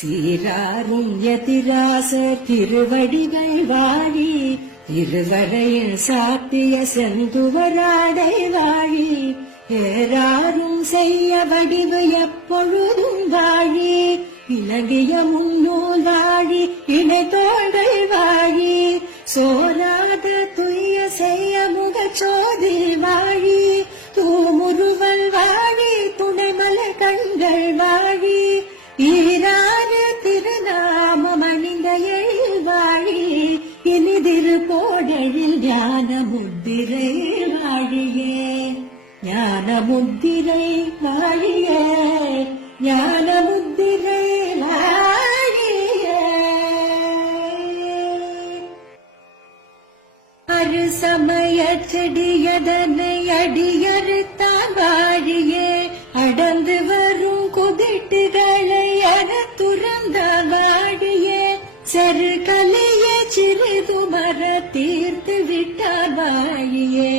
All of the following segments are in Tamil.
சீராரும் எதிராச திருவடிகள் வாழி திருவரையில் சாத்திய செந்துவராடை வாழி ஏறாரும் செய்ய வடிவு எப்பொழுதும் வாழி இலகிய முன்னூல் வாழி இணை தோள்கள் வாழி சோராத துய செய்ய முகச்சோதி வாழி தூமுருவல் வாழி துணைமலர் கண்கள் வாழி ஈரான திருநாமம் அணிந்த எழில் வாழி இனிதிரு போடழில் ஞான முத்திரை வாழியே ஞான முத்திரை வாழியே ஞான முத்திரை வாழியே அரு சமய செடியதனை அடியறுத்தான் வாழியே அடர்ந்து வரும் குதிட்டுகளை அற துறந்தான் வாழியே செரு கலைய சிறிது மர தீர்த்து விட்டார் வாழியே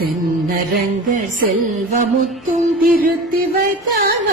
தென்னரங்க செல்வமுத்தும் திருத்தி வைத்தார்